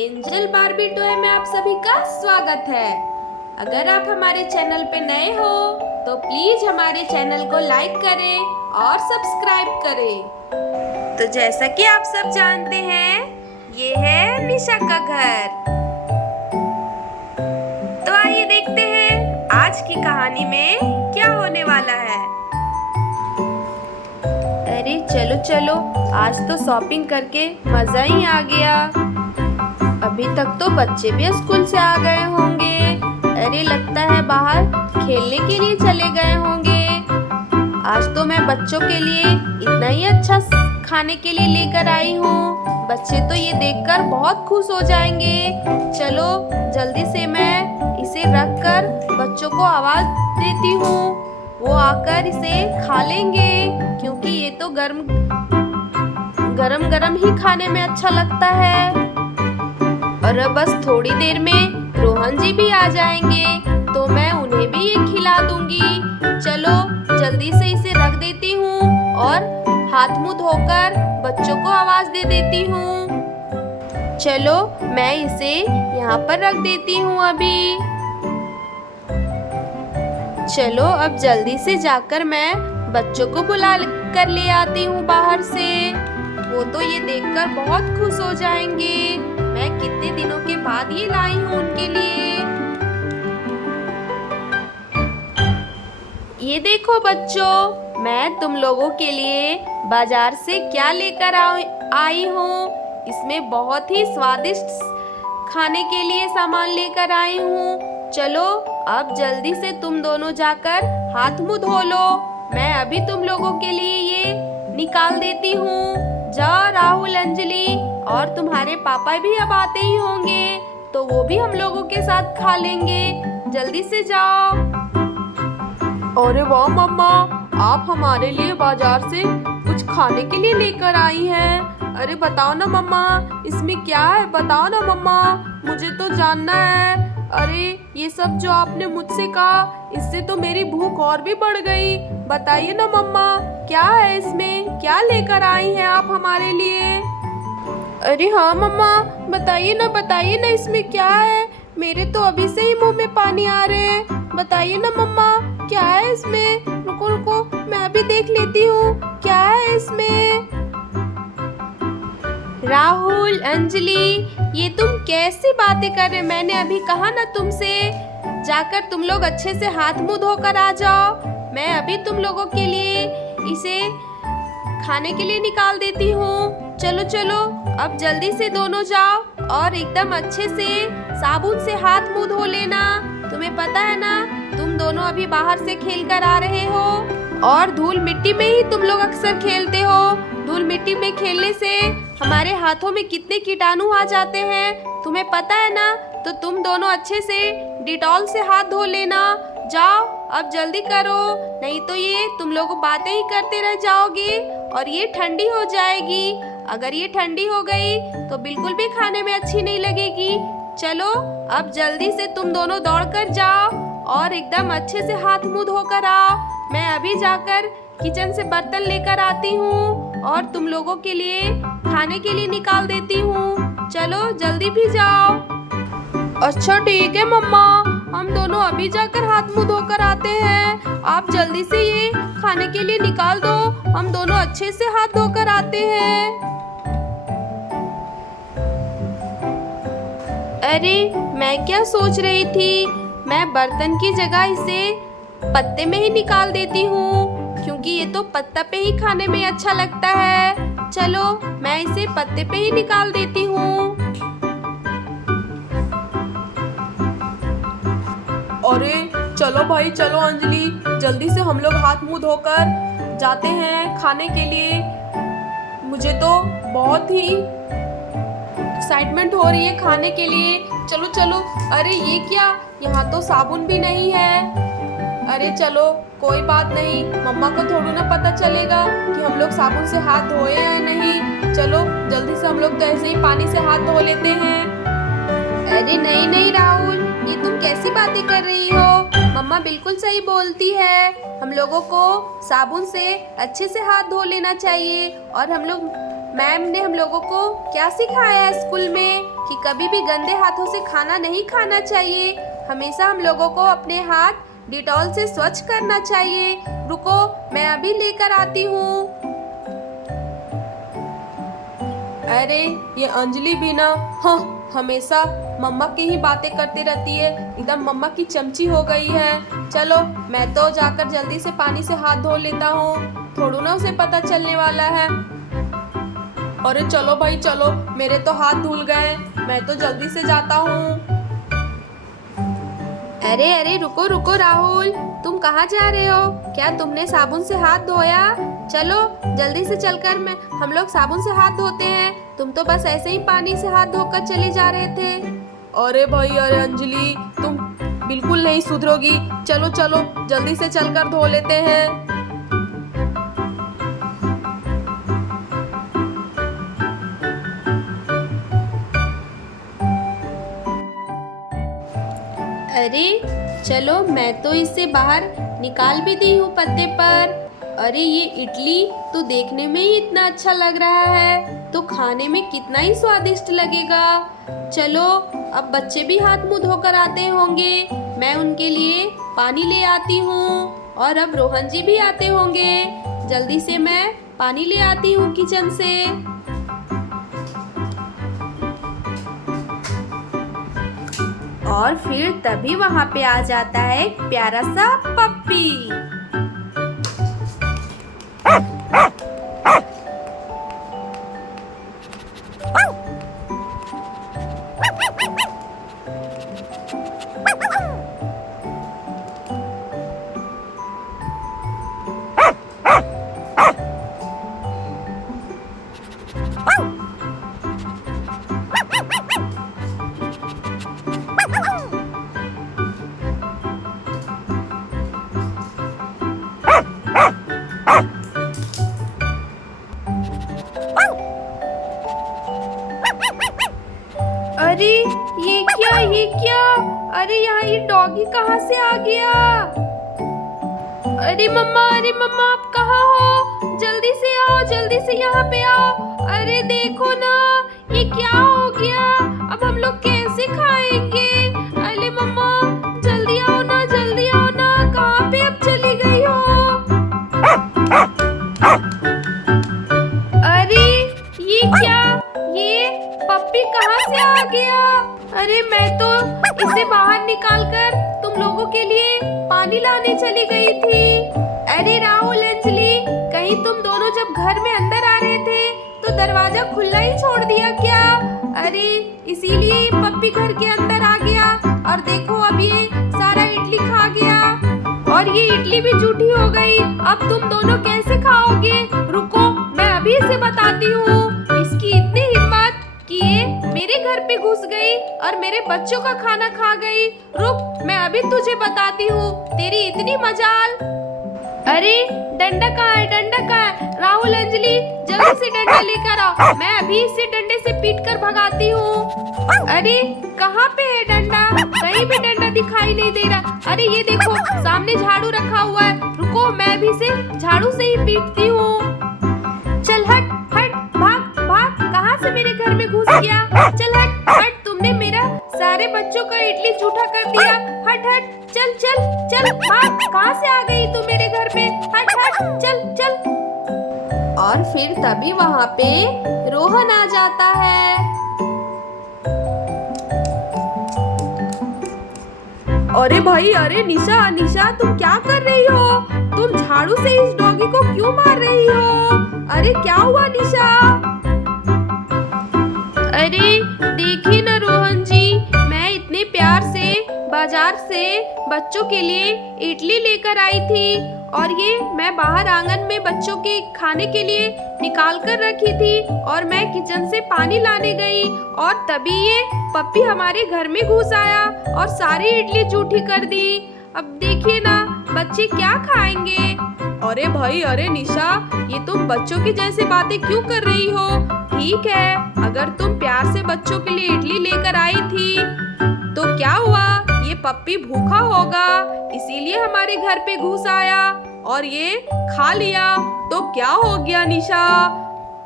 Angel Barbie toy में आप सभी का स्वागत है। अगर आप हमारे चैनल पे नए हो तो प्लीज हमारे चैनल को लाइक करें और सब्सक्राइब करें। तो जैसा कि आप सब जानते हैं, ये है निशा का घर। तो आइए देखते हैं आज की कहानी में क्या होने वाला है। अरे चलो चलो, आज तो शॉपिंग करके मजा ही आ गया। अभी तक तो बच्चे भी स्कूल से आ गए होंगे। अरे लगता है बाहर खेलने के लिए चले गए होंगे। आज तो मैं बच्चों के लिए इतना ही अच्छा खाने के लिए लेकर आई हूँ। बच्चे तो ये देखकर बहुत खुश हो जाएंगे। चलो जल्दी से मैं इसे रख कर बच्चों को आवाज देती हूँ, वो आकर इसे खा लेंगे, क्योंकि ये तो गरम गरम ही खाने में अच्छा लगता है। और बस थोड़ी देर में रोहन जी भी आ जाएंगे तो मैं उन्हें भी ये खिला दूंगी। चलो जल्दी से इसे रख देती हूँ और हाथ मुंह धोकर बच्चों को आवाज दे देती हूँ। चलो मैं इसे यहाँ पर रख देती हूँ अभी। चलो अब जल्दी से जाकर मैं बच्चों को बुला कर ले आती हूँ बाहर से। वो तो ये देखकर बहुत खुश हो जाएंगे। मैं कितने दिनों के बाद ये लाई हूँ उनके लिए। ये देखो बच्चों, मैं तुम लोगों के लिए बाजार से क्या लेकर आई हूँ। इसमें बहुत ही स्वादिष्ट खाने के लिए सामान लेकर आई हूँ। चलो अब जल्दी से तुम दोनों जाकर हाथ मुंह धो लो। मैं अभी तुम लोगों के लिए ये निकाल देती हूँ। जाओ राहुल, अंजलि और तुम्हारे पापा भी अब आते ही होंगे तो वो भी हम लोगों के साथ खा लेंगे। जल्दी से जाओ। अरे वाह मम्मा, आप हमारे लिए बाजार से कुछ खाने के लिए लेकर आई हैं। अरे बताओ ना मम्मा, इसमें क्या है, बताओ ना मम्मा, मुझे तो जानना है। अरे ये सब जो आपने मुझसे कहा, इससे तो मेरी भूख और भी बढ़ गई। बताइए ना मम्मा, क्या है इसमें, क्या लेकर आई हैं आप हमारे लिए। अरे हाँ मम्मा, बताइए ना इसमें क्या है। मेरे तो अभी से ही मुंह में पानी आ रहे हैं। बताइए ना मम्मा, क्या है इसमें। रुको रुको, मैं अभी देख लेती हूँ क्या है इसमें। राहुल, अंजलि, ये तुम कैसी बातें कर रहे। मैंने अभी कहा ना तुमसे, जाकर तुम लोग अच्छे से हाथ मुंह धोकर आ जाओ। मैं अभी तुम लोगों के लिए इसे खाने के लिए निकाल देती हूँ। चलो चलो अब जल्दी से दोनों जाओ और एकदम अच्छे से साबुन से हाथ मुंह धो लेना। तुम्हें पता है ना, तुम दोनों अभी बाहर से खेल कर आ रहे हो और धूल मिट्टी में ही तुम लोग अक्सर खेलते हो। धूल मिट्टी में खेलने से हमारे हाथों में कितने कीटाणु आ जाते हैं, तुम्हें पता है ना। तो तुम दोनों अच्छे से डिटॉल से हाथ धो लेना। जाओ अब जल्दी करो, नहीं तो ये तुम लोग बातें ही करते रह जाओगे और ये ठंडी हो जाएगी। अगर ये ठंडी हो गई तो बिल्कुल भी खाने में अच्छी नहीं लगेगी। चलो अब जल्दी से तुम दोनों दौड़ कर जाओ और एकदम अच्छे से हाथ मुंह धोकर आओ। मैं अभी जाकर किचन से बर्तन लेकर आती हूँ और तुम लोगों के लिए खाने के लिए निकाल देती हूँ। चलो जल्दी भी जाओ। अच्छा ठीक है मम्मा, हम दोनों अभी जाकर हाथ मुंह धोकर आते हैं। आप जल्दी से ये खाने के लिए निकाल दो, हम दोनों अच्छे से हाथ धोकर आते हैं। अरे मैं क्या सोच रही थी, मैं बर्तन की जगह इसे पत्ते में ही निकाल देती हूँ, क्योंकि ये तो पत्ता पे ही खाने में अच्छा लगता है। चलो मैं इसे पत्ते पे ही निकाल देती हूँ। अरे चलो भाई चलो अंजलि, जल्दी से हम लोग हाथ मुंह धोकर जाते हैं खाने के लिए। मुझे तो बहुत ही एक्साइटमेंट हो रही है खाने के लिए। चलो चलो। अरे ये क्या, यहाँ तो साबुन भी नहीं है। अरे चलो कोई बात नहीं, मम्मा को थोड़ा ना पता चलेगा कि हम लोग साबुन से हाथ धोए हैं नहीं। चलो जल्दी से हम लोग तो ऐसे ही पानी से हाथ धो लेते हैं। अरे नहीं नहीं राहुल, ये तुम कैसी बातें कर रही हो। मम्मा बिल्कुल सही बोलती है, हम लोगों को साबुन से अच्छे से हाथ धो लेना चाहिए और हम लोग मैम ने हम लोगों को क्या सिखाया है स्कूल में कि कभी भी गंदे हाथों से खाना नहीं खाना चाहिए। हमेशा हम लोगों को अपने हाथ डिटॉल से स्वच्छ करना चाहिए। रुको, मैं अभी लेकर आती हूँ। अरे ये अंजलि भी ना, हाँ, हमेशा मम्मा की ही बातें करती रहती है, एकदम मम्मा की चमची हो गई है। चलो मैं तो जाकर जल्दी से पानी से हाथ धो लेता हूँ, थोड़ा ना उसे पता चलने वाला है। अरे चलो भाई चलो, मेरे तो हाथ धुल गए, मैं तो जल्दी से जाता हूँ। अरे अरे रुको रुको राहुल, तुम कहाँ जा रहे हो? क्या तुमने साबुन से हाथ धोया? चलो जल्दी से चलकर हम लोग साबुन से हाथ धोते हैं। तुम तो बस ऐसे ही पानी से हाथ धोकर चले जा रहे थे। अरे भाई, अरे अंजलि, तुम बिल्कुल नहीं सुधरोगी। चलो चलो जल्दी से चलकर धो लेते हैं। अरे चलो, मैं तो इसे बाहर निकाल भी दी हूँ पत्ते पर। अरे ये इडली तो देखने में ही इतना अच्छा लग रहा है, तो खाने में कितना ही स्वादिष्ट लगेगा। चलो अब बच्चे भी हाथ मुंह धोकर आते होंगे, मैं उनके लिए पानी ले आती हूँ। और अब रोहन जी भी आते होंगे, जल्दी से मैं पानी ले आती हूँ किचन से। और फिर तभी वहाँ पे आ जाता है एक प्यारा सा पप्पी। अरे ये क्या? अरे यहाँ ये डॉगी कहाँ से आ गया? अरे मम्मा आप कहाँ हो? जल्दी से आओ, जल्दी से यहाँ पे आओ। अरे देखो ना, ये क्या हो गया? अब हम लोग कैसे खाएंगे? अरे मम्मा जल्दी आओ ना, जल्दी आओ ना, कहाँ पे अब चली गई हो? अरे ये क्या? ये पप्पी कहाँ से आ गया? अरे मैं तो इसे बाहर निकालकर तुम लोगों के लिए पानी लाने चली गई थी। अरे राहुल, अंजलि, कहीं तुम दोनों जब घर में अंदर आ रहे थे तो दरवाजा खुला ही छोड़ दिया क्या? अरे इसीलिए पप्पी घर के अंदर आ गया। और देखो अब ये सारा इडली खा गया, और ये इडली भी जूठी हो गई। अब तुम दोनों कैसे खाओगे? रुको, मैं अभी इसे बताती हूँ। इसकी इतनी हिम्मत कि ये मेरे घर पे घुस गई और मेरे बच्चों का खाना खा गई। रुक, मैं अभी तुझे बताती हूँ, तेरी इतनी मजाल। अरे डंडा कहाँ है? डंडा कहाँ है? राहुल, अंजलि, जल्दी से डंडा लेकर आओ, मैं अभी इसे डंडे से पीट कर भगाती हूँ। अरे कहाँ पे है डंडा? कहीं भी डंडा दिखाई नहीं दे रहा। अरे ये देखो, सामने झाड़ू रखा हुआ है। रुको, मैं भी इसे झाड़ू से ही पीटती हूँ। चल हट हट, भाग भाग, कहाँ से मेरे घर में घुस गया? चल हट हट, तुमने मेरा सारे बच्चों का इडली जूठा कर दिया। हट हट, चल चल चल, भाग, कहाँ से आ गई तू मेरे घर पे? हट हट, चल चल। और फिर तभी वहाँ पे रोहन आ जाता है। अरे भाई, अरे निशा निशा, तुम क्या कर रही हो? तुम झाड़ू से इस डॉगी को क्यों मार रही हो? अरे क्या हुआ निशा? अरे देखिए ना रोहन जी, मैं इतने प्यार से बाजार से बच्चों के लिए इडली लेकर आई थी, और ये मैं बाहर आंगन में बच्चों के खाने के लिए निकाल कर रखी थी, और मैं किचन से पानी लाने गई और तभी ये पप्पी हमारे घर में घुस आया और सारी इडली जूठी कर दी। अब देखिए ना, बच्चे क्या खाएंगे? अरे भाई, अरे निशा, ये तुम बच्चों की जैसे बातें क्यों कर रही हो? ठीक है, अगर तुम प्यार से बच्चों के लिए इडली लेकर आई थी तो क्या हुआ? ये पप्पी भूखा होगा, इसीलिए हमारे घर पे घुस आया और ये खा लिया। तो क्या हो गया निशा?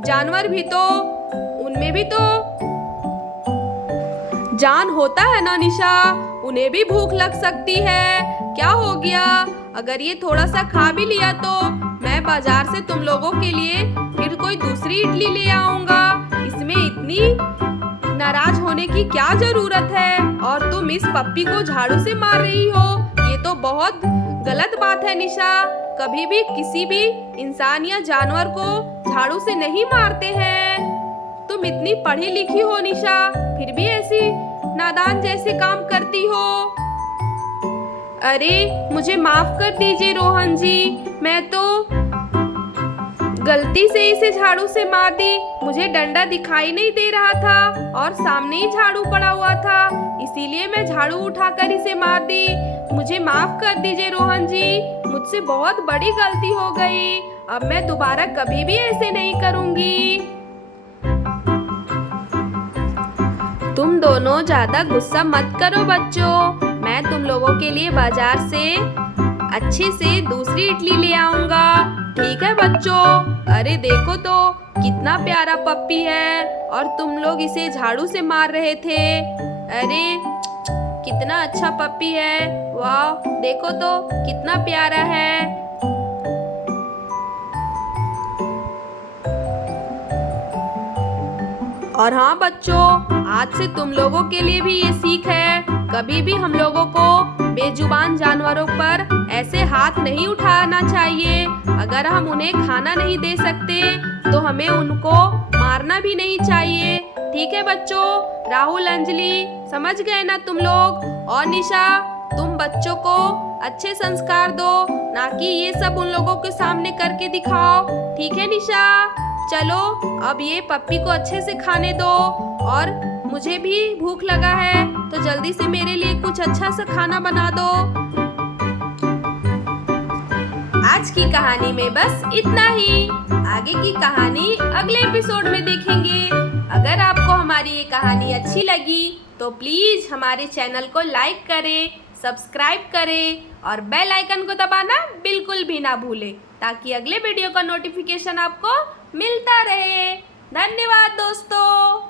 जानवर भी तो, उनमें भी तो जान होता है ना निशा, उन्हें भी भूख लग सकती है। क्या हो गया, अगर ये थोड़ा सा खा भी लिया तो मैं बाजार से तुम लोगों के लिए फिर कोई दूसरी इडली ले आऊंगा। इसमें इतनी नाराज होने की क्या जरूरत है? और तुम इस पप्पी को झाड़ू से मार रही हो, ये तो बहुत गलत बात है निशा। कभी भी किसी भी इंसान या जानवर को झाड़ू से नहीं मारते हैं। तुम इतनी पढ़ी लिखी हो निशा, फिर भी ऐसी नादान जैसे काम करती हो। अरे मुझे माफ कर दीजिए रोहन जी, मैं तो गलती से इसे झाड़ू से मार दी। मुझे डंडा दिखाई नहीं दे रहा था और सामने ही झाड़ू पड़ा हुआ था, इसीलिए मैं झाड़ू उठाकर इसे मार दी। मुझे माफ कर दीजिए रोहन जी, मुझसे बहुत बड़ी गलती हो गई। अब मैं दोबारा कभी भी ऐसे नहीं करूंगी। तुम दोनों ज्यादा गुस्सा मत करो बच्चों, मैं तुम लोगों के लिए बाजार से अच्छे से दूसरी इडली ले आऊंगा। ठीक है बच्चों? अरे देखो तो कितना प्यारा पप्पी है और तुम लोग इसे झाड़ू से मार रहे थे। अरे कितना अच्छा पप्पी है, वाह देखो तो कितना प्यारा है। और हाँ बच्चों, आज से तुम लोगों के लिए भी ये सीख है, कभी भी हम लोगों को बेजुबान जानवरों पर ऐसे हाथ नहीं उठाना चाहिए। अगर हम उन्हें खाना नहीं दे सकते तो हमें उनको मारना भी नहीं चाहिए। ठीक है बच्चों? राहुल, अंजलि, समझ गए ना तुम लोग? और निशा, तुम बच्चों को अच्छे संस्कार दो, ना कि ये सब उन लोगों के सामने करके दिखाओ। ठीक है निशा? चलो अब ये पप्पी को अच्छे से खाने दो, और मुझे भी भूख लगा है तो जल्दी से मेरे लिए कुछ अच्छा सा खाना बना दो। आज की कहानी में बस इतना ही, आगे की कहानी अगले एपिसोड में देखेंगे। अगर आपको हमारी ये कहानी अच्छी लगी तो प्लीज हमारे चैनल को लाइक करें, सब्सक्राइब करें और बेल आइकन को दबाना बिल्कुल भी ना भूलें, ताकि अगले वीडियो का नोटिफिकेशन आपको मिलता रहे। धन्यवाद दोस्तों।